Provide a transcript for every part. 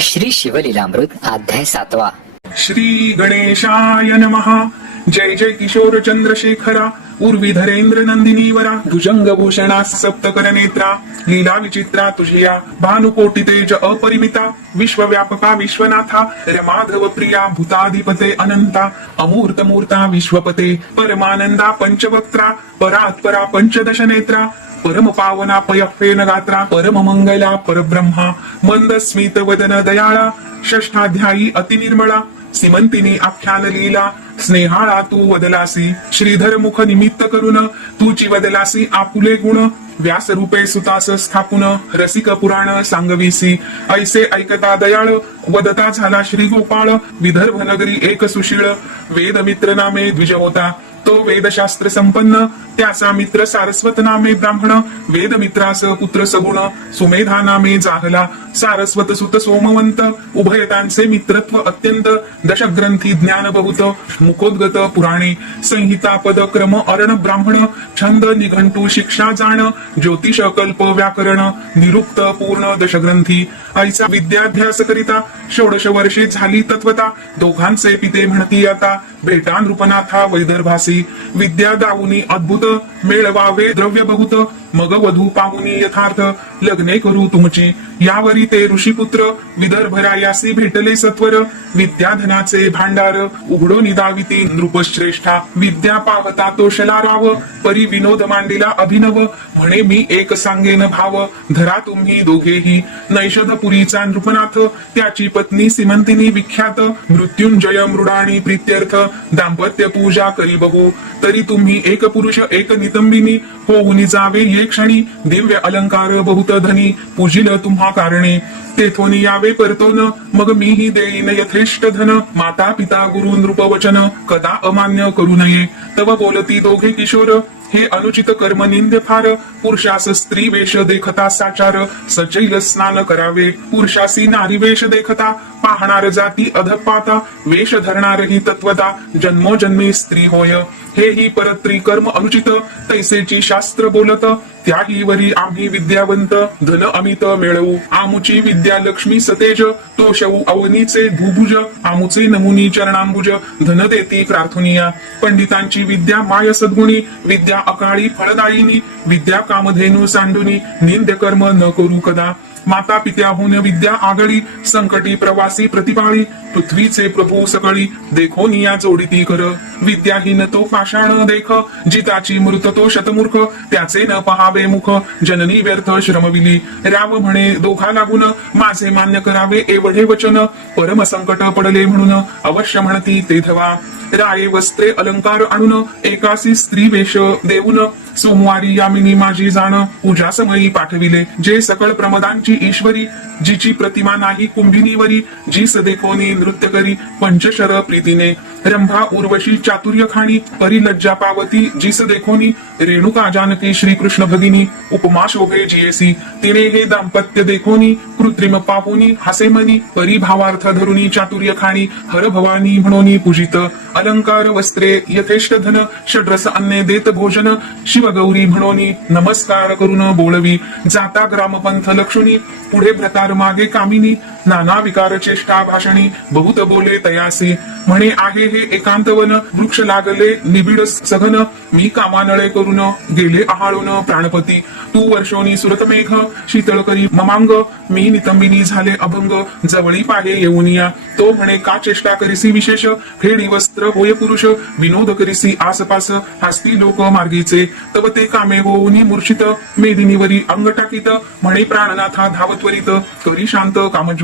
श्री शिवलीलामृत अध्याय सातवा. श्री गणेशाय नमः. जय जय किशोर चंद्रशेखरा उर्वी धरेंद्र नंदिनी वरा भुजंग भूषणा सप्तकर नेत्रा लीला विचित्रा तुझिया भानुकोटी तेज अपरिमिता विश्वव्यापका विश्वनाथा रमाधव प्रिया भूताधिपते अनंता अमूर्त मूर्ता विश्वपते परमानंदा पंचवक्त्रा परात्परा पंचदश नेत्रा परम पावना पयफेन गात्रा परम मंगला परब्रह्मा मंद स्मित वदन दयाळा षष्ठाध्यायी अतिनिर्मळा सिमंतिनी आख्यान लीला स्नेहाळा तू वदलासी श्रीधर मुख निमित्त करून तूची वदलासी आपुले गुण व्यास रूपे सुतास स्थापून रसिक पुराण सांगवीसी ऐसे ऐकता दयाळ वदता झाला श्री गोपाळ विदर्भ नगरी एक सुशीळ वेद मित्र नामे द्विज होता तो वेदशास्त्र संपन्न त्याचा मित्र सारस्वत नामे ब्राह्मण वेद मित्रास पुत्र सगुण सुमेधा नामे जाहला सारस्वत सुत सोमवंत उभयतांचे मित्रत्व अत्यंत दशग्रंथी ज्ञान बहुत मुखोद्गत पुराणे संहिता पद क्रम अरण ब्राह्मण छंद निघंटू शिक्षा जाण ज्योतिष कल्प व्याकरण निरुक्त पूर्ण दशग्रंथी ऐसा विद्याभ्यास करिता षोडश वर्षे झाली तत्वता दोघांचे पिते म्हणती आता भेटा नृपनाथा वैदर्भासी विद्या दावुनी अद्भुत मेळवावे द्रव्य बहुत मग वधू पाहुनी यथार्थ लग्ने करू तुमची. यावरी ते ऋषीपुत्र विदर्भरायासी भेटले सत्वर. विद्याधनाचे भांडार उघडो निदाविती नृपश्रेष्ठा. विद्या पाहता तो शलाराव परी विनोद मांडिला अभिनव. म्हणे मी एक सांगेन भाव धरा तुम्ही दोघेही. नैषधपुरीचा नृपनाथ त्याची पत्नी सिमंतिनी विख्यात. मृत्युंजय मृडाणी प्रित्यर्थ दाम्पत्य पूजा करी बघू तरी तुम्ही एक पुरुष एक कालितंबिनी हो उनी जावे ये क्षणी. दिव्य अलंकार बहुत धनी पूजिल तुम्हा कारणे. तेथून यावे परतोन मग मीही देईन यथेष्ट धन. माता पिता गुरु नृप वचन कदा अमान्य करू नये. तव बोलती दोघे किशोर हे अनुचित कर्म निंद फार. पुरुषास स्त्री वेश देखता साचार सचैल स्नान करावे. पुरुषासी नारी वेश देखता पाहणार जाती अधपाता. वेश धरणार ही तत्वता जन्मोजन्मी स्त्री होय. हे ही परत्री कर्म अनुचित. तैसेची शास्त्र बोलत त्याही वरी आम्ही विद्यावंत. धन अमित मिळवू. आमुची विद्या लक्ष्मी सतेज. तोषवू अवनीचे भूभुज. आमुचे नमुनी चरणांबुज. धन देती प्रार्थुनिया. पंडितांची विद्या माय सद्गुणी. विद्या अकाळी फळदायिनी विद्या कामधेनू सांडुनी. निंद्य कर्म न करू कदा. माता पित्याहून विद्या आगळी संकटी प्रवासी प्रतिपाळी पृथ्वीचे प्रभू सकळी देखो निया जोडिती कर विद्याहीन तो पाषाण देख जिताची मृत तो शतमूर्ख त्याचे न पहावे मुख जननी व्यर्थ श्रमविली. राव म्हणे दोघा लागून माझे मान्य करावे एवढे वचन परम संकट पडले म्हणून अवश्य म्हणती ते धवा. राये वस्त्रे अलंकार आणून एकासी स्त्री वेश देऊन सोमवारी यामिनी माझी जाण पूजा समयी पाठविले. जे सकळ प्रमदांची ईश्वरी जिची प्रतिमा नाही कुंभिनीवरी जी सदेकोनी नृत्य करी पंचशर प्रीतीने. रंभा उर्वशी चातुर्य खाणी परी लज्जा पावती जी सदेखोनी रेणुका जानकी श्रीकृष्ण भगिनी उपमा शोभे जीएसी. तिने हे दाम्पत्य देखोनी कृत्रिम पाहुनी हसेमनी परी भावार्थ धरुणी चातुर्य खाणी हर भवानी म्हणून पूजित. अलंकार वस्त्रे यथेष्ट धन षड्रस अन्ने देत भोजन शिवगौरी म्हणोनी नमस्कार करून बोलवी. जाता ग्रामपंथ लक्ष्मी पुढे प्रतार मागे कामिनी. नाना विकार चेष्टा भाषणी बहुत बोले तयासी. म्हणे आहे हे एकांतवन वृक्ष लागले निबिड सघन मी कामानळे करून गेले आहाळून प्राणपती. तू वर्षोनी सुरतमेघ शीतळ करी ममांग मी नितंबिनी झाले अभंग जवळी पाहे येऊनिया तो म्हणे का चेष्टा करीसी विशेष? खेडी वस्त्र होय पुरुष विनोद करीसी आसपास. हस्ती लोक मार्गीचे तव ते कामे होऊनी मूर्छित. मेदिनीवरी अंग टाकीत म्हणे प्राणनाथा धावत्वरित करी शांत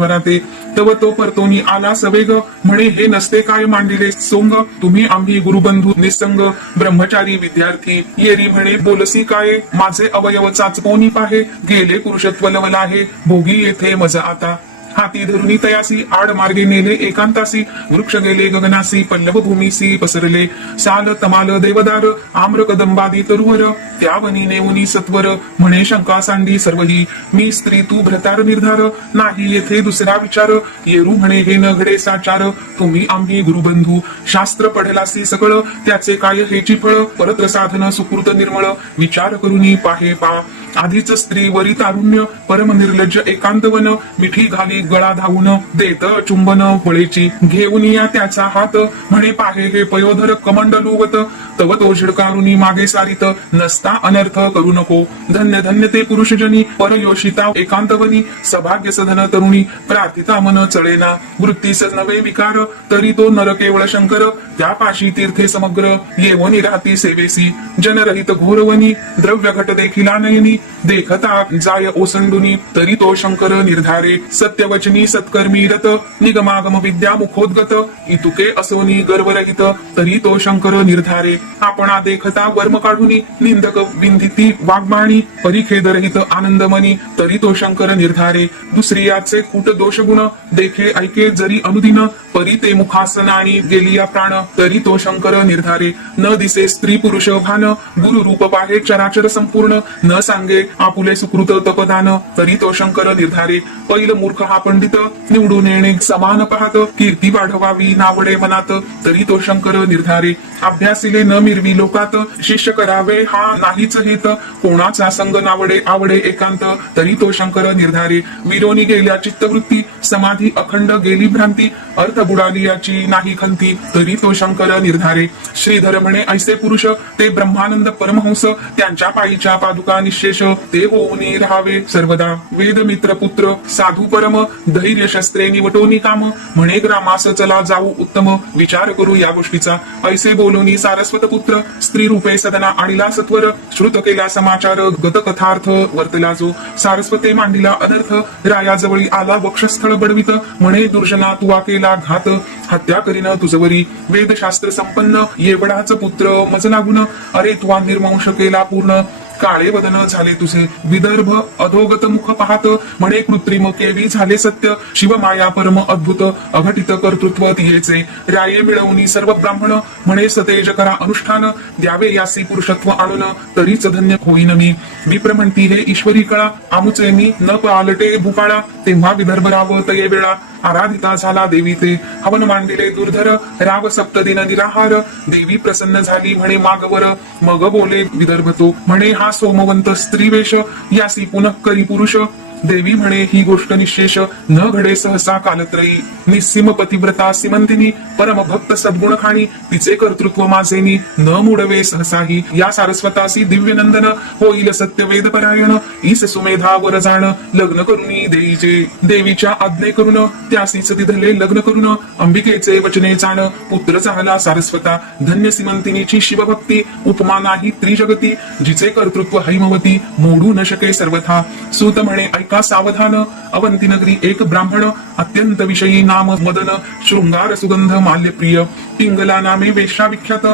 कामज्वराते तव तो परतोनी आला सवेग. म्हणे हे नसते काय मांडिले सोंग? तुम्ही आम्ही गुरुबंधू निसंग. ब्रह्मचारी विद्यार्थी येरी म्हणे बोलसी काय? माझे अवयव चाचपोनी पाहे. गेले पुरुषत्व लवला आहे भोगी येथे मज आता. हाती धरुनी तयासी आड मार्गे नेले एकांतासी वृक्ष गेले गगनासी पल्लव भूमीसी पसरले. साल तमाल देवदार आम्र कदंबादी तरुवर त्यावनी नेवनी सत्वर म्हणे शंका सांडी सर्वही. मी स्त्री तू भ्रतार निर्धार नाही येथे दुसरा विचार. येरू म्हणे हे न घडे साचार तुम्ही आम्ही गुरुबंधू. शास्त्र पढलासी सकळ त्याचे काय हेची फळ परत्र साधन सुकृत निर्मळ. विचार करुनी पाहे पा. आधीच स्त्री वरी तारुण्य परम निर्लज्ज एकांतवन मिठी घाली गळा धावून देत चुंबन फळेची घेऊन या त्याचा हात. म्हणे पाहे हे पयोधर कमंडलुवत तव तो झिडकारुनी मागे सारित. नसता अनर्थ करू नको. धन्य धन्य ते पुरुषजनी परयोषिता एकांतवनी सभाग्य सधन तरुणी प्रार्थिता मन चळेना. वृत्तीस नवे विकार तरी तो नर केवळ शंकर. त्या पाशी तीर्थे समग्र येवनी राहती सेवेसी. जनरहित घोरवनी द्रव्य घट देखिला नयनी देखता जाय ओसंडुनी तरी तो शंकर निर्धारे सत्यवचनी सत्कर्मी रत निगमागम विद्या मुखोद्गत इतुके असोनी गर्वरहित तरी तो शंकर निर्धारे. आपणा देखता वर्म काढुनी निंदक विंदिती वाग्माणी परिखेदरहित आनंदमनी तरी तो शंकर निर्धारे. दुसरी याचे दोष गुण देखे ऐके जरी अनुदिन परी ते मुखासनाणी गेलिया प्राण तरी तो शंकर निर्धारे. न दिसे स्त्री पुरुष भान गुरु रूप पाहे चराचर संपूर्ण न सांगे म्हणजे आपुले सुकृत तपदान तरी तो शंकर निर्धारे. पैल मूर्ख हा पंडित निवडून येणे समान पाहत. कीर्ती वाढवावी नावडे मनात तरी तो शंकर निर्धारे. अभ्यासिले न मिरवी लोकात शिष्य करावे हा नाहीच हेत. कोणाचा संग नावडे आवडे एकांत तरी तो शंकर निर्धारे. विरोनी गेल्या चित्तवृत्ती समाधी अखंड गेली भ्रांती. अर्थ बुडाली याची नाही खंती तरी तो शंकर निर्धारे. श्रीधर म्हणे ऐसे पुरुष ते ब्रह्मानंद परमहंस त्यांच्या पायीच्या पादुका निशेष ते होऊने राहावे. सर्वदा वेद मित्र पुत्र साधू परम धैर्य शस्त्रे निवटोनी काम. म्हणे ग्रामास चला जाऊ उत्तम. विचार करू या गोष्टीचा. ऐसे बोलोनी सारस्वत पुत्र. स्त्री रूपे सदना आणिला सत्वर. श्रुत केला समाचार गत कथार्थ वर्तला जो. सारस्वते मांडिला अनर्थ. रायाजवळी आला वक्षस्थळ बडवित. म्हणे दुर्जना तुवा केला घात. हत्या करीन तुझवरी वेदशास्त्र संपन्न. येवडाच पुत्र मज लागून अरे तुवा निर्वंश केला पूर्ण. काळे वदन झाले तुझे. विदर्भ अधोगत मुख पाहत म्हणे कृत्रिम केवी झाले सत्य. शिवमाया परम अद्भुत अघटित कर्तृत्व तियेचे राये मिळवणी सर्व ब्राह्मण म्हणे सतेज करा अनुष्ठान. द्यावे यासी पुरुषत्व आणून तरीच धन्य होईन मी. विप्र म्हणती हे ईश्वरी कळा आमुचे मी न पालटे भूपाळा. तेव्हा विदर्भ राव तये वेळा. आराधिता झाला देवी ते हवन मांडिले दुर्धर राव सप्तदिन निराहार. देवी प्रसन्न झाली म्हणे मागवर. मग बोले विदर्भ तो म्हणे हा सोमवंत स्त्रीवेश. यासी पुनः करी पुरुष देवी म्हणे ही गोष्ट निशेष न घडे सहसा कालत्रयी निस्सिम पतिव्रता सिमंतिनी परम भक्त सद्गुण खाणी. तिचे कर्तृत्व माझेनी न मुडवे सहसाही. या सारस्वतासी दिव्य नंदन होईल सत्य वेद परायण. ईस सुमेधा वर जाण लग्न करून देईचे देवीच्या आज्ञे करून त्यासीच तिधले लग्न करून अंबिकेचे वचने जाण. पुत्र झाला सारस्वता धन्य सिमंतिनीची शिवभक्ती. उपमा नाही त्रिजगती जिचे कर्तृत्व हैमवती मोडू न शके सर्वथा. सूत म्हणे ऐका सावधान अवंती नगरी एक ब्राह्मण अत्यंत विषयी नाम मदन शृंगार सुगंध माल्यप्रिय. पिंगला नामे वेश्या विख्यात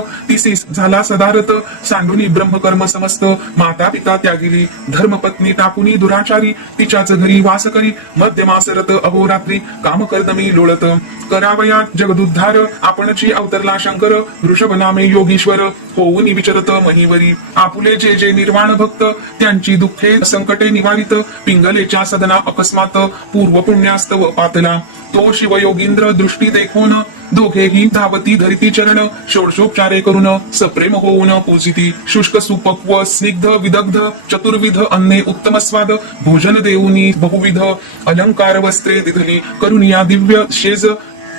झाला सदारत सांडुनी ब्रह्मकर्म समस्त माता पिता त्यागिरी धर्मपत्नी टाकुनी दुराचारी तिच्याच घरी वास करी मध्यमासरत अहोरात्री काम कर्दमी लोळत. करावया जगदुद्धार आपणची अवतरला शंकर ऋषभ नामे योगीश्वर होऊन विचरत महीवरी आपुले जे जे निर्वाण भक्त त्यांची दुःखे संकटे निवारित पिंगले पिंगलेच्या सदना अकस्मात पूर्व पुण्यास्तव पातला. तो शिवयोगींद्र दृष्टी देखून दोघेही धावती धरिती चरण षोडशोपचारे करून सप्रेम होऊन पूजिती. शुष्क सुपक्व स्निग्ध विदग्ध चतुर्विध अन्ने उत्तम स्वाद भोजन देऊनी बहुविध. अलंकार वस्त्रे दिधली करून या दिव्य शेज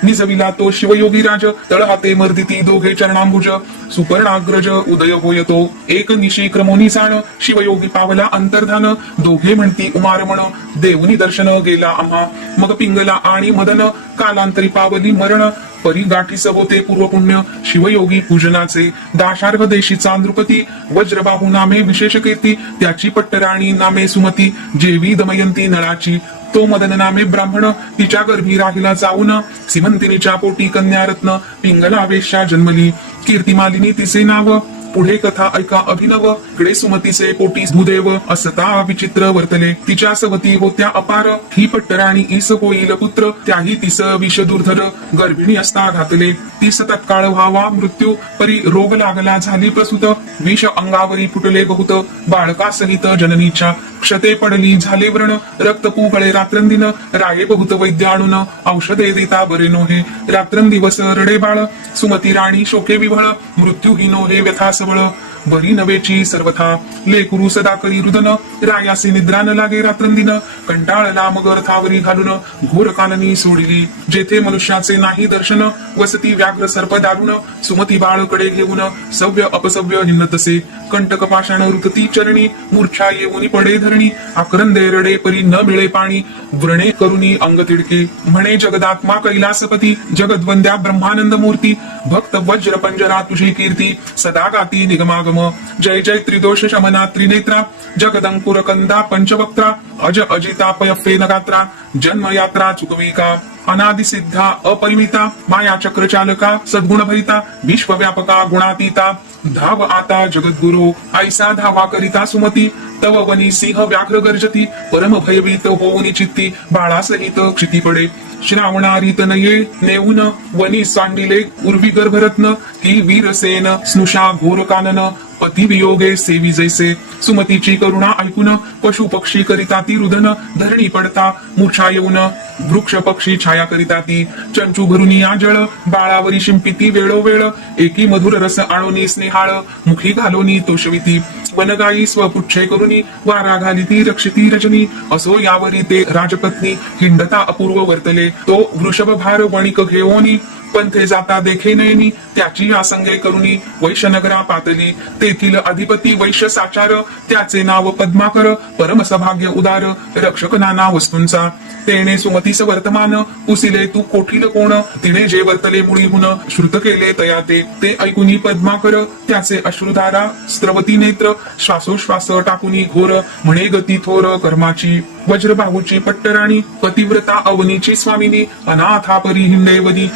निजविला तो शिवयोगी राज तळहाते मर्दिती दोघे चरणांबुज. सुपर्णाग्रज उदय होयतो एक निशी क्रमोनी जाण शिवयोगी पावला अंतर्धान दोघे म्हणती उमारमण. देवनी दर्शन गेला आम्हा मग पिंगला आणि मदन. कालांतरी पावली मरण परी गाठीस होते पूर्वपुण्य. शिवयोगी पूजनाचे दाशार्घ देशीचा नृपती. वज्रबाहू नामे विशेष कीर्ती त्याची पट्टराणी नामे सुमती. जेवी दमयंती नळाची तो मदन नामे ब्राह्मण तिच्या गर्भी राहिला जाऊन. सिमंतिनीच्या पोटी कन्यारत्न पिंगला वेश्या जन्मली. कीर्तिमालिनी तिचे नाव पुढे कथा ऐका अभिनव. इकडे सुमतीचे कोटी भूदेव असता विचित्र वर्तले. तिच्या सवती होत्या अपार. ही पट्टराणी ईस होईल पुत्र. त्याही तिस विष दुर्धर गर्भिणी असता घातले. तिस तत्काळ व्हावा मृत्यू. परी रोग लागला झाली प्रसूत. विष अंगावरी फुटले बहुत. बाळकासहित जननीच्या क्षते पडली झाले व्रण. रक्त पुगळे रात्रंदिन. राये बहुत वैद्य आणून औषधे देता बरे नोहे. रात्रंदिवस रडे बाळ. सुमती राणी शोके विभळ मृत्यू ही नोहे व्यथा Somolo. बरी नवेची सर्वथा. लेकुरु सदा करी रुदन रायासे निद्रा न लागे रात्रंदिन. कंटाळला मग अर्थावरी घालून घोर काननी सोडली. जेथे मनुष्याचे नाही दर्शन वसती व्याघ्र सर्प दारुण सुमती बाळकडे घेऊन सव्य अपसव्य हिंदतसे कंटक पाषाण ऋतती चरणी मूर्छा येऊनी पडे धरणी. आकरंदे रडे परी न मिळे पाणी. व्रणे करुणी अंग तिडके. म्हणे जगदात्मा कैलासपती जगद्वंद्या ब्रह्मानंद मूर्ती भक्त वज्र पंजरा तुझी कीर्ती. सदा गाती निगमागम जय जय त्रिदोष शमना त्रिनेत्रा जगदंकुर कंदा पंचवक्त्रा अज अजितापय फेनगात्रा। नगात्रा जन्म यात्रा चुकविका। अनादि सिद्धा अपरिमिता। माया चक्र चालका सद्गुण भरिता विश्वव्यापका गुणातीता। धाव आता जगद्गुरु ऐसा धावा करिता सुमती तव वनी सिंह व्याघ्र गर्जती परम भयभीत होऊन चित्ती बाळासहित क्षिती पडे. श्रावणारीत नये नेऊन वनी सांडिले उर्वी गर्भरत्न ती वीरसेन स्नुषा घोर कानन पती वियोगे सेवी जैसे। सुमतीची करुणा ऐकून पशु पक्षी करिता ती रुदन धरणी पडता मूर्छा येऊन वृक्ष पक्षी छाया करिता ती। चंचू भरून या जळ बाळावरी शिंपिती वेळोवेळ एकी मधुर रस आणोनी स्नेहाळ मुखी घालोनी तोषविती वनगाई स्वपुच्छे करुनी वारा घालिती रक्षिती रजनी असो यावरी ते राजपत्नी हिंडता अपूर्व वर्तले तो वृषभ भार वणिक घेऊनी पंथे जाता देखे नयनी त्याची आसंगे करुणी वैशनगरा पातली. तेथील अधिपती वैश्य साचार त्याचे नाव पद्माकर परम सभाग्य उदार रक्षक नाना वस्तूंचा. तेने सुमतीस वर्तमान पुसिले तू कोठील कोण? तिने जे वर्तले मुळी हुन श्रुत केले तया ते. ऐकुनी पद्माकर त्याचे अश्रुधारा स्त्रवती नेत्र श्वासोश्वास टाकुनी घोर म्हणे गती थोर कर्माची. वज्रबाहूची पट्टराणी पतिव्रता अवनीची स्वामिनी अनाथा परी हिंडेवनी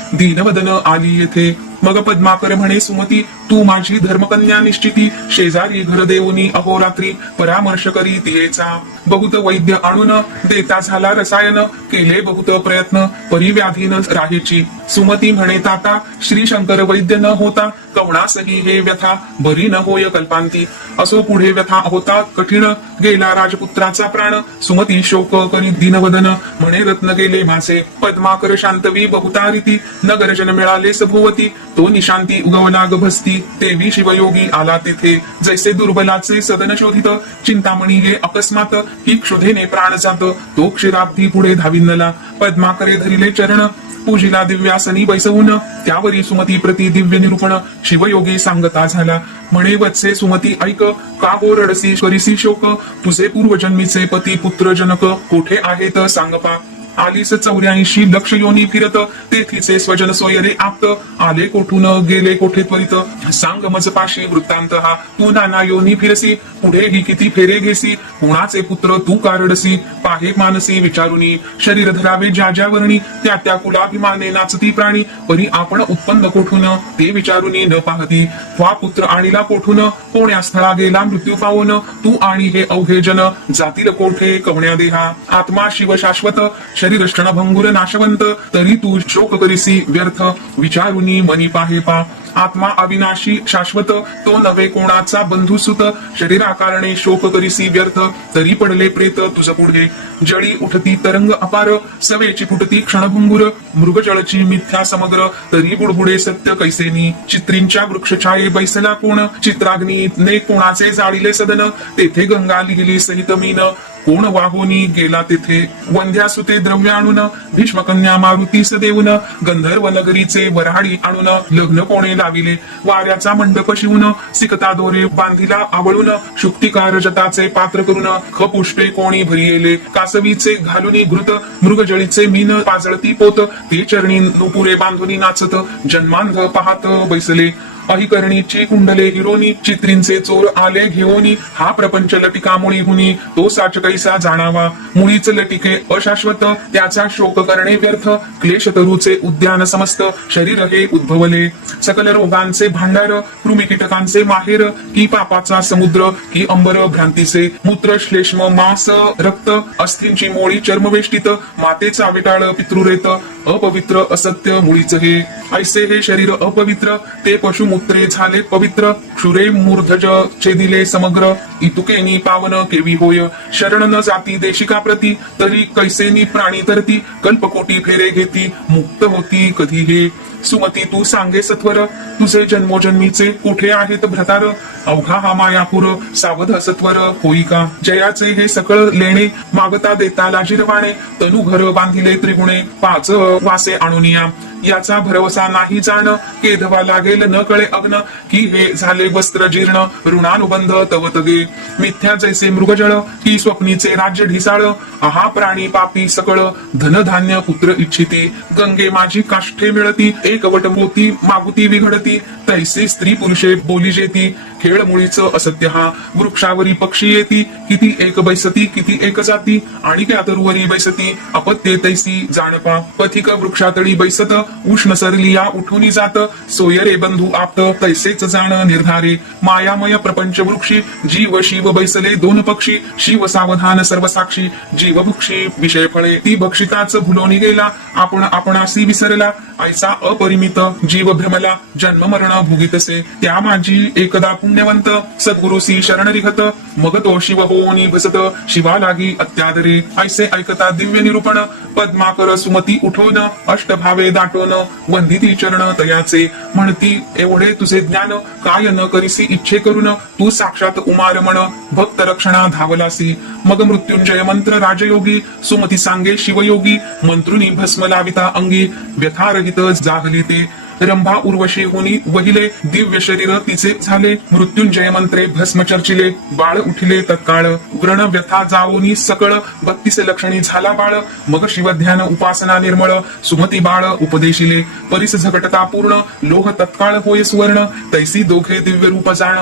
दीनवदन आली येथे? मग पद्माकर म्हणे सुमती तू माझी धर्मकन्या निश्चिती. शेजारी घर देऊनी अहोरात्री परामर्श करी तियेचा बहुत वैद्य आणून देता झाला रसायन. केले बहुत प्रयत्न परिव्याधीन राहीची. सुमती म्हणे ताता श्री शंकर वैद्य न होता कवणासही हे व्यथा बरी न होय कल्पांती. असो पुढे व्यथा होता कठीण गेला राजपुत्राचा प्राण. सुमती शोक करी दिनवदन म्हणे रत्न गेले माझे. पद्माकर शांतवी बहुतारिती नगरजन मिळाले सभोवती. तो निशांती उगवला गभस्ती देवी शिवयोगी आला तेथे. जैसे दुर्बलाचे सदन शोधित चिंतामणी हे अकस्मात ही क्षुधेने प्राण जात. तो क्षीराब्धी पुढे धाविनला पद्माकरे धरिले चरण. पूजिला दिव्यासनी बैसवून त्यावरी सुमती प्रति दिव्य निरूपण शिवयोगी सांगता झाला. म्हणे वत्से सुमती ऐक का गो रडसी करिसी शोक? तुझे पूर्वजन्मीचे पती पुत्र जनक कोठे आहेत सांगपा? आलीस चौऱ्याऐंशी लक्ष योनी फिरत तेथीचे स्वजन सोयरे आप्त. आले कोठून? गेले कोठे त्वरित? सांग मज पाशी वृत्तांत हा. तू नाना योनी फिरसी पुढे ही किती फेरे घेसी? कुणाचे पुत्र तू कारडसी? पाहे मानसी विचारुनी. शरीर धरावे ज्या ज्या वर्णी त्या त्या कुलाभिमाने नाचती प्राणी. परी आपण उत्पन्न कोठून? ते विचारुनी न पाहती. वा पुत्र आणीला कोठून? कोण्या स्थळा गेला मृत्यू पावून तू आणि हे अवघे जन जातील कोठे? कवण्या देहा. आत्मा शिव शाश्वत शरीर क्षणभंगुर नाशवंत तरी तू शोक करीसी व्यर्थ विचारुनी मनी पाहे पा. आत्मा अविनाशी शाश्वत तो नवे कोणाचा बंधुसुत. शरीराकारणे शोक करीसी व्यर्थ तरी पडले प्रेत तुझ पुढे. जळी उठती तरंग अपार सवेची फुटती क्षणभंगुर मृगजळची मिथ्या समग्र तरी बुडबुडे सत्य कैसेनी. चित्रींच्या वृक्षछाये बैसला कोण? चित्राग्नी ने कोणाचे जाळीले सदन? तेथे गंगा लिहिली सहित मीन. कोण वाहोनी गेला तेथे. वंध्या सुते द्रव्य आणून भीष्मकन्या मारुतीस देऊन गंधर्व नगरीचे वराडी आणून लग्न कोणे लाविले. वाऱ्याचा मंडप शिवून सिकता दोरे बांधिला आवळून शुक्तिकार जताचे पात्र करून खपुष्पे कोणी भरियेले. कासवीचे घालुनी घृत मृगजळीचे मीन पाजळती पोत ते चरणी नुपुरे बांधुनी नाचत जन्मांध पाहत बैसले. अहिकरणीची कुंडले हिरोनी चित्रींचे चोर आले घेऊनी. हा प्रपंच लटिकामुळी हुनी तो साच कैसा जाणावा. मुळीच लटिके अशाश्वत त्याचा शोक करणे व्यर्थ. क्लेश तरुचे उद्यान समस्त शरीर हे उद्भवले. सकल रोगांचे भांडार कृमी कीटकांचे माहेर की पापाचा समुद्र की अंबर भ्रांतीचे मूत्र श्लेष्म मांस रक्त अस्थींची मोळी चर्मवेष्टित मातेचा विटाळ पितृरेत अपवित्र असत्य मुळीच हे. ऐसे हे शरीर अपवित्र ते पशुमूत्रे झाले पवित्र. क्षुरे मूर्धज छेदिले समग्र. इतुकेनी पावन केवी होय. शरण न जाती देशिका प्रती तरी कैसेनी प्राणी तरती कल्पकोटी फेरे घेती मुक्त होती कधी हे. सुमती तू सांगे सत्वर तुझे जन्मोजन्मीचे कुठे आहेत भ्रतार? अवघा हा मायापूर सावध सत्वर होई का? जयाचे हे सकळ लेणे मागता देता लाजीरवाणे तनु घर बांधिले त्रिगुणे पाच वासे आणुनिया याचा भरवसा नाही जाण केधवा लागेल न कळे अग्न की हे झाले वस्त्र जीर्ण ऋणानुबंध तवतगे. मिथ्या जैसे मृगजळ की स्वप्नीचे राज्य ढिसाळ अहा प्राणी पापी सकळ धनधान्य पुत्र इच्छिती. गंगे माझी काष्ठे मिळती एकवट मोती मागुती विघडती तैसे स्त्री पुरुषे बोली जेती. खेळ मुळीच असत्य हा. वृक्षावरी पक्षी येती किती एक बैसती किती एक जाती. आणि त्या तरुवरी बैसती अपत्ये तैसी जाणपा. पथिक वृक्षातळी बैसत उष्ण सरली या उठून जात. सोयरे बंधू आप्त तैसेच जाण निर्धारे. मायामय प्रपंच वृक्षी जीव शिव बैसले दोन पक्षी. शिव सावधान सर्व साक्षी जीव भुक्षी विषय फळे. ती भक्षिताच भुलोनी गेला आपण आपणासी विसरला. ऐसा अपरिमित जीव भ्रमला जन्म मरण भुगितसे. त्या माझी एकदा पुण्यवंत सद्गुरुसी शरण रिहत मग तो शिव होनी भसत शिवा लागी अत्यादरे ऐसे ऐकता दिव्य निरूपण पद्माकर सुमती उठवून अष्टभावे दाटोन वंदिती चरण तयाचे म्हणती एवढे तुझे ज्ञान काय न करीसी इच्छे करून तू साक्षात उमारमण भक्त रक्षणा धावलासी. मग मृत्युंजय मंत्र राजयोगी सुमती सांगे शिवयोगी मंत्रुनी भस्म लाविता अंगी व्यथारहित जागली ते. रंभा उर्वशी होनी वहिले दिव्य शरीर तिचे झाले. मृत्युंजय मंत्रे भस्म चर्चिले. बाळ उठिले तत्काळ. व्रण व्यथा जावोनी सकळ. बत्तीस लक्षणी झाला बाळ. मग शिवध्यान उपासना निर्मळ. सुमती बाळ उपदेशिले. परिस झगटता पूर्ण. लोह तत्काळ होय सुवर्ण. तैसी दोघे दिव्य रूप जाण.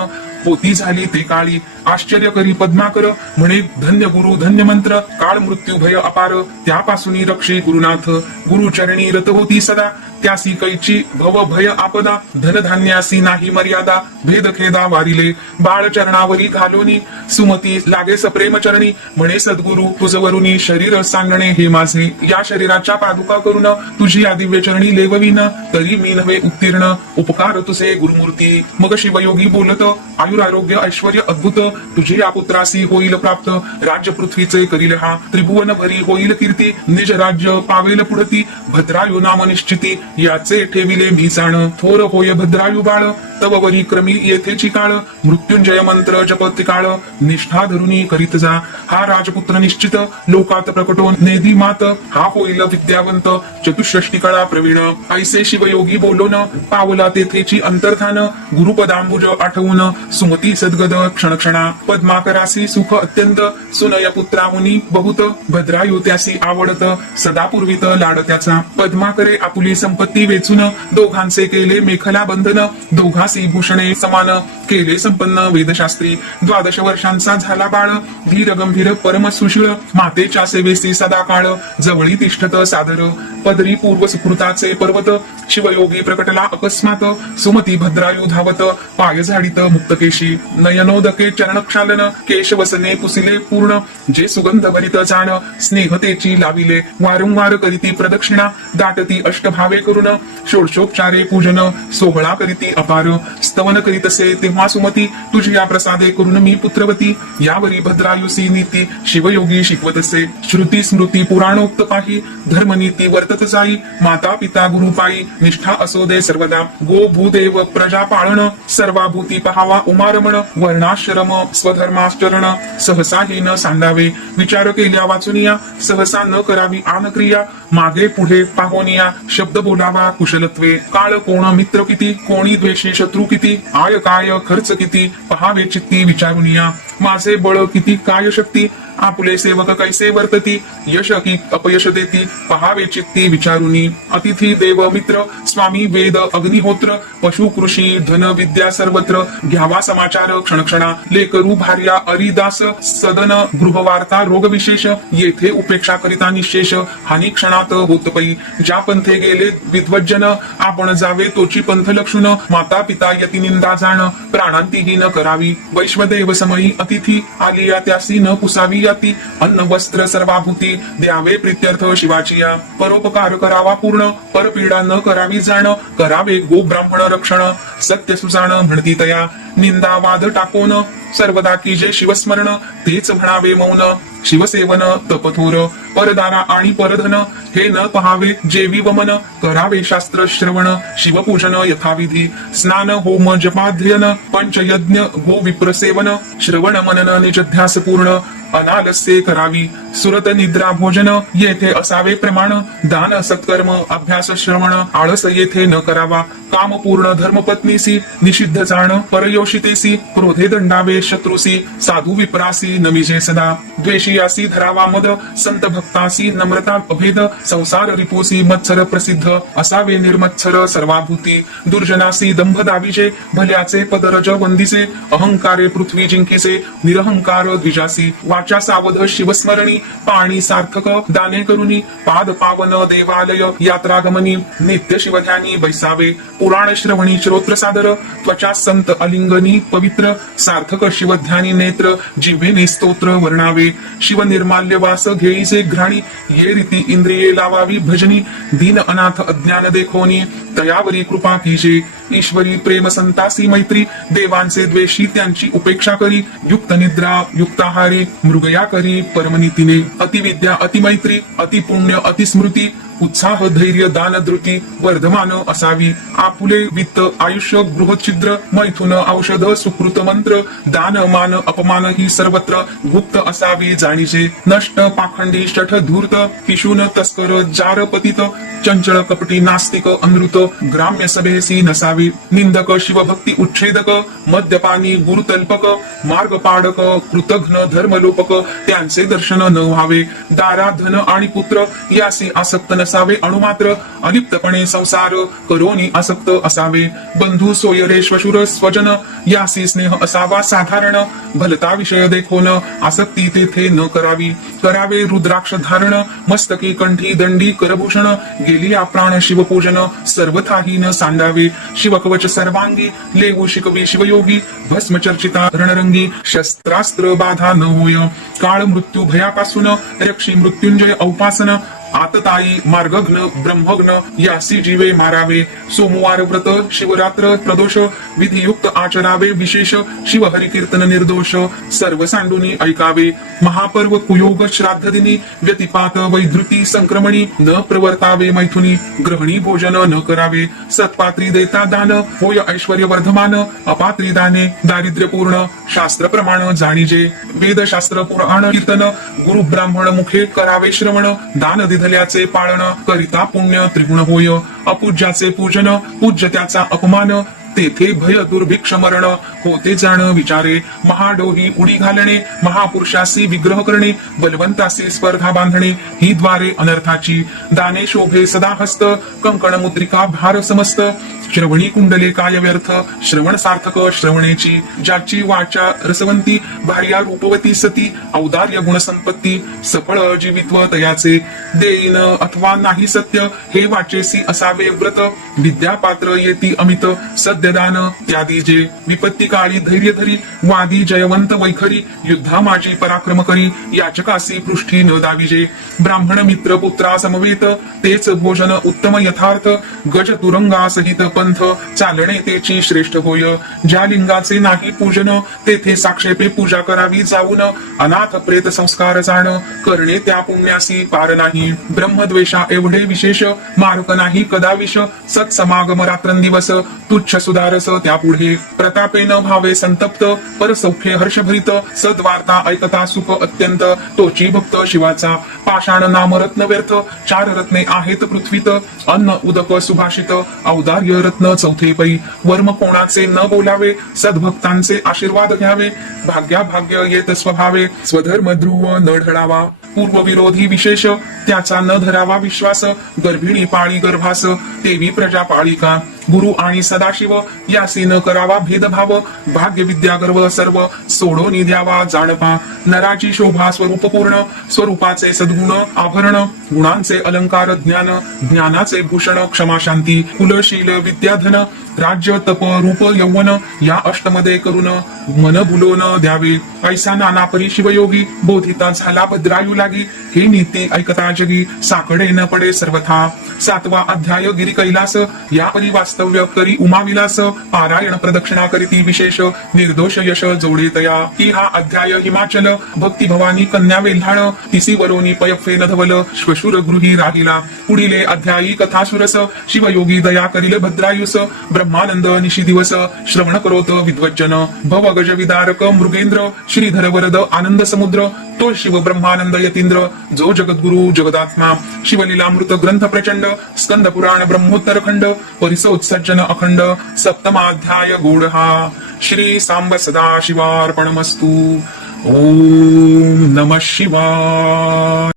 पोती झाली ते काळी. आश्चर्य करी पद्माकर. म्हणे धन्य गुरु धन्य मंत्र. काळ मृत्यू भय अपार. त्यापासून रक्षे गुरुनाथ. गुरुचरणी रत होती सदा. त्यासी कैची भव भय आपदा धनधान्यासी नाही मर्यादा भेद खेदा वारिले. बाळ चरणावरी घालोनी सुमती लागे सप्रेम चरणी म्हणे सद्गुरु तुझवरुनी शरीर सांगणे हे माझे. या शरीराच्या पादुका करून तुझी या दिव्य चरणी लेववीन. तरी मी नव्हे उत्तीर्ण. उपकार तुझे गुरुमूर्ती. मग शिवयोगी बोलत आयुर आरोग्य ऐश्वर अद्भुत. तुझे या पुत्रासी होईल प्राप्त. राज्य पृथ्वीचे करील हा. त्रिभुवन भरी होईल कीर्ती. निज राज्य पावेल पुढती. भद्रायो नाम निश्चिती. याचे ठेविले मी जाण थोर होय भद्रायु बाळ. तव वरी क्रमी येथेची काळ मृत्युंजय मंत्र जपत काळ. निष्ठा धरुनी करीत जा. हा राजपुत्र निश्चित. लोकात प्रकटो नेदी मात. हा होईल विद्यावंत. चतुष्षष्टी कळा प्रवीण. ऐसे शिवयोगी बोलोन. पावला तेथेची अंतर्धान. गुरुपदांबुज आठवून. सुमती सद्गद क्षणक्षणा पद्माकरासी सुख अत्यंत. सुनय पुत्रामुनी बहुत. भद्रायु त्यासी आवडत. सदापूर्वीत लाड त्याचा पद्माकरे आपुली संपत्ती वेचून दोघांचे केले मेखला बंधन. दोघासी भूषणे समान केले संपन्न वेदशास्त्री. द्वादश वर्षांचा झाला बाळ. धीर गंभीर परम सुशील. मातेच्या सेवेसी सदा काळ जवळी तिष्ठत सादर. पदरी पूर्व सुकृताचे पर्वत. शिवयोगी प्रकटला अकस्मात. सुमती भद्रायू धावत. पाय झाडित मुक्तकेशी. नयनोदके चरणक्षालन. केशवसने पुसिले पूर्ण. जे सुगंध भरित जाण. स्नेहतेची लाविले. वारंवार करीती प्रदक्षिणा. दाटती अष्टभावे करून षोडशोपचारे पूजन सोहळा करीती अपार स्तवन करीतसे तेव्हा सुमती तुझी या प्रसादे करून मी पुत्रवती यावरी भद्रायुसी नीती शिवयोगी शिकवतसे श्रुती स्मृती पुराणोक्त पाही धर्मनीती वर्तत जाई माता पिता गुरु पायी निष्ठा असो दे सर्वदा. गो भूदेव प्रजा पाळण सर्वाभूती पहावा उमारमण वर्णाश्रम स्वधर्माश्चरण सहसा हे न सांडावे विचार केल्या वाचुनिया सहसा न करावी आनक्रिया मागे पुढे पाहोनिया शब्द बोलावा कुशलत्वे काळ कोण मित्र किती कोणी द्वेषी शत्रू किती आय काय खर्च किती पहावे चित्ती विचारुनिया माझे बळ किती काय शक्ती? आपुले सेवक कैसे वर्तती? यश की अपयश देती पहावे चित्ती विचारुनी। अतिथी देव मित्र स्वामी वेद अग्निहोत्र पशु कृषी धन विद्या सर्वत्र। घ्यावा समाचार क्षणक्षणा लेकरू भार्या अरिदास सदन गृहवार्ता रोग विशेष येथे उपेक्षा करिता निशेष। हानी क्षणात होत पै ज्या पंथे गेले विद्वज्जन आपण जावे तोची पंथ लक्षुन। माता पिता यती निंदा जाण प्राणांतीही न करावी। वैश्वदेव समयी अतिथी आलिया त्यासी न पुसावी यती अन्न वस्त्र सर्वाभूती द्यावे प्रित्यर्थ शिवाची या. परोपकार करावा पूर्ण परपीडा न करावी जाण करावे गो ब्राह्मण रक्षण. सत्य सुजाण म्हणती तया. निंदा वाद टाकोन सर्वदा की जे शिवस्मरण तेच म्हणावे मौन. शिवसेवन तपथोर परदारा आणि परधन हे न पहावे जेवी वमन करावे शास्त्र श्रवण. शिवपूजन यथाविधी स्नान होम जपाध्ययन पंचयज्ञ गो विप्रसेवन. श्रवण मनन निजध्यास पूर्ण अनालस्ये करावी. सुरत निद्रा भोजन येथे असावे प्रमाण. दान सत्कर्म अभ्यास श्रवण आळस येथे न करावा. काम पूर्ण धर्मपत्नीसी निषिद्ध जाण परयोषितेसी क्रोधे दंडावे शत्रुसी साधू विप्रासी नमिजे सदा. द्वेषियासी धरावा मद संत भक्तासी नम्रता अभेद संसार रिपोसी मत्सर प्रसिद्ध असावे निर्मत्सर सर्वाभूती. दुर्जनासी दंभ दाविजे भल्याचे पदरज वंदिसे अहंकारे पृथ्वी जिंकिसे निरहंकार द्विजासी वाट वाचा सावध शिवस्मरणी पाणी सार्थक दाने करुनी पाद पावन देवालय यात्रागमनी नित्य शिवध्यानी बैसावे. पुराण श्रवणी श्रोत्र सादर त्वचा संत अलिंगनी पवित्र सार्थक शिवध्यानी नेत्र जिव्हेने स्तोत्र वर्णावे. शिव निर्माल्य वास घेईसे घ्राणी ये रीती इंद्रिये लावावी भजनी दीन अनाथ अज्ञान देखोनी दयावरी कृपा कीजे. ईश्वरी प्रेम संतासी मैत्री देवांचे द्वेषी त्यांची उपेक्षा करी. युक्त निद्रा युक्ताहारी मृगया करी. परमनितीने अतिविद्या अतिमैत्री अतिपुण्य अतिस्मृती उत्साह धैर्य दानधृती वर्धमान असावी. आपुले वित्त आयुष्य गृहछिद्र मैथुन औषध सुकृत मंत्र दान मान अपमान ही सर्वत्र गुप्त असावी. जाणीचे नष्ट पाखंडी शठ धूर्त पिशून तस्कर जार पतित चंचल कपटी नास्तिक अमृत ग्राम्य सभेसी नसावी. निंदक शिवभक्ती उच्छेदक मद्यपानी गुरुतल्पक मार्गपाडक कृतघ्न धर्मलोपक त्यांचे दर्शन न व्हावे. दारा धन आणि पुत्र यासी आसक्त नसावे अणुमात्र अलिप्तपणे संसार करोनी आसक्त असावे. बंधू सोयरे श्वशुर स्वजन यासी स्नेह असावा साधारण. भलता विषय देखोन आसक्ती तेथे न करावी. करावे रुद्राक्ष धारण मस्तकी कंठी दंडी करभूषण. गेली प्राण शिवपूजन सर्वथाही न सांडावे. शिवकवच सर्वांगी लेवू शिकवी शिवयोगी. भस्म चर्चिता रणरंगी शस्त्रास्त्र बाधा न होय. काळ मृत्यू भयापासून रक्षी मृत्युंजय औपासन. आतताई मार्गघ्न ब्रह्मघ्न यासी जीवे मारावे सोमवार व्रत शिवरात्र प्रदोष विधियुक्त आचरावे विशेष शिवहरी कीर्तन निर्दोष सर्व सांडुनी ऐकावे महापर्व कुयोग श्राद्ध दिनी व्यतिपात वैधृती संक्रमणी न प्रवर्तावे मैथुनी ग्रहणी भोजन न करावे सत्पात्री देता दान होय ऐश्वर वर्धमान अपात्री दाने दारिद्र्यपूर्ण शास्त्र प्रमाण जाणीजे वेदशास्त्र पुराण कीर्तन गुरु ब्राह्मण मुखे करावे श्रवण दान विधल्याचे पाळण करिता पुण्य त्रिगुण होय अपूज्याचे पूजन पूज्य त्याचा अपमान तेथे भय दुर्भिक्ष मरण होते जाण विचारे महाडोही उडी घालणे महापुरुषासी विग्रह करणे बलवंतासी स्पर्धा बांधणे ही द्वारे अनर्थाची दाने शोभे सदा हस्त कंकण मुद्रिका भार समस्त श्रवणी कुंडले काय व्यर्थ? श्रवण सार्थक श्रवणेची ज्याची वाचा रसवंती भार्या रूपवती सती औदार्य गुणसंपत्ती सफळ जीवित्व तयाचे देईन अथवा नाही सत्य हे वाचेसी असावे व्रत. विद्यापात्र येती अमित सद्यदान त्यादी जे. विपत्ती काळी धैर्य धरी वादी जयवंत वैखरी युद्धा माझी पराक्रम करी याचकासी पृष्ठी न दाविजे ब्राह्मण मित्र पुत्रा समवेत तेच भोजन उत्तम यथार्थ गज तुरंगा सहित पण पंथ चालणे तेची श्रेष्ठ होय. ज्या लिंगाचे नाही पूजन तेथे साक्षेपे पूजा करावी जाऊन अनाथ प्रेत संस्कार जाण. करणे त्या पुण्यासी पार नाही. ब्रह्मद्वेषा एवढे विशेष मार्ग नाही कदाविष सत्समागम रात्रंदिवस तुच्छ सुधारस त्यापुढे प्रतापेन भावे संतप्त. परसौख्य हर्षभरित सद्वार्ता ऐकता सुख अत्यंत. तोची भक्त शिवाचा पाषाण नाम रत्न व्यर्थ. चार रत्ने आहेत पृथ्वीत. अन्न उदक सुभाषित. औदार्य रत्न चौथे पै वर्म कोणाचे न बोलावे सद्भक्तांचे आशीर्वाद घ्यावे भाग्या भाग्य येत स्वभावे स्वधर्म ध्रुव न ढळावा पूर्वविरोधी विशेष त्याचा न धरावा विश्वास गर्भिणी पाळी गर्भास देवी प्रजा पाळिका गुरु आणि सदाशिव यासी न करावा भेदभाव भाग्य विद्या गर्व सर्व सोडोनी द्यावा जाणपा. नराची शोभा स्वरूप पूर्ण स्वरूपाचे सद्गुण आभरण गुणांचे अलंकार ज्ञान ज्ञानाचे भूषण क्षमा शांती कुलशील विद्याधन राज्य तप रूप यौवन या अष्टमध्ये करून मन भुलोन द्यावे. ऐसा नाना परी शिवयोगी बोधिता झाला भद्रायू लागी. हे नीती ऐकता जगी साकडे न पडे सर्वथा. सातवा अध्याय गिरी कैलास या परी वास्तव्य करी उमाविलास पारायण प्रदक्षिणा करीती विशेष निर्दोष यश जोडेतया की हा अध्याय हिमाचल भक्ती भवानी कन्या वेल्हाण तिसी वरोनी पयफे नधवल श्वशुर गृही राहिला. पुढिले अध्यायी कथा सुरस शिवयोगी दया करील भद्रायुस ब्रह्मानंद निशी दिवस श्रवण करोत विद्वज्जन. भव गज विदारक मृगेंद्र श्रीधर वरद आनंद समुद्र तो शिव ब्रह्मानंद यतींद्र जो जगद्गुरु जगदात्मा. शिवलीलामृत ग्रंथ प्रचंड स्कंद पुराण ब्रह्मोत्तर खंड सज्जन अखंड सप्तमाध्याय गोढहा। श्री सांब सदा शिवार्पणमस्तु ओम नम शिवाय।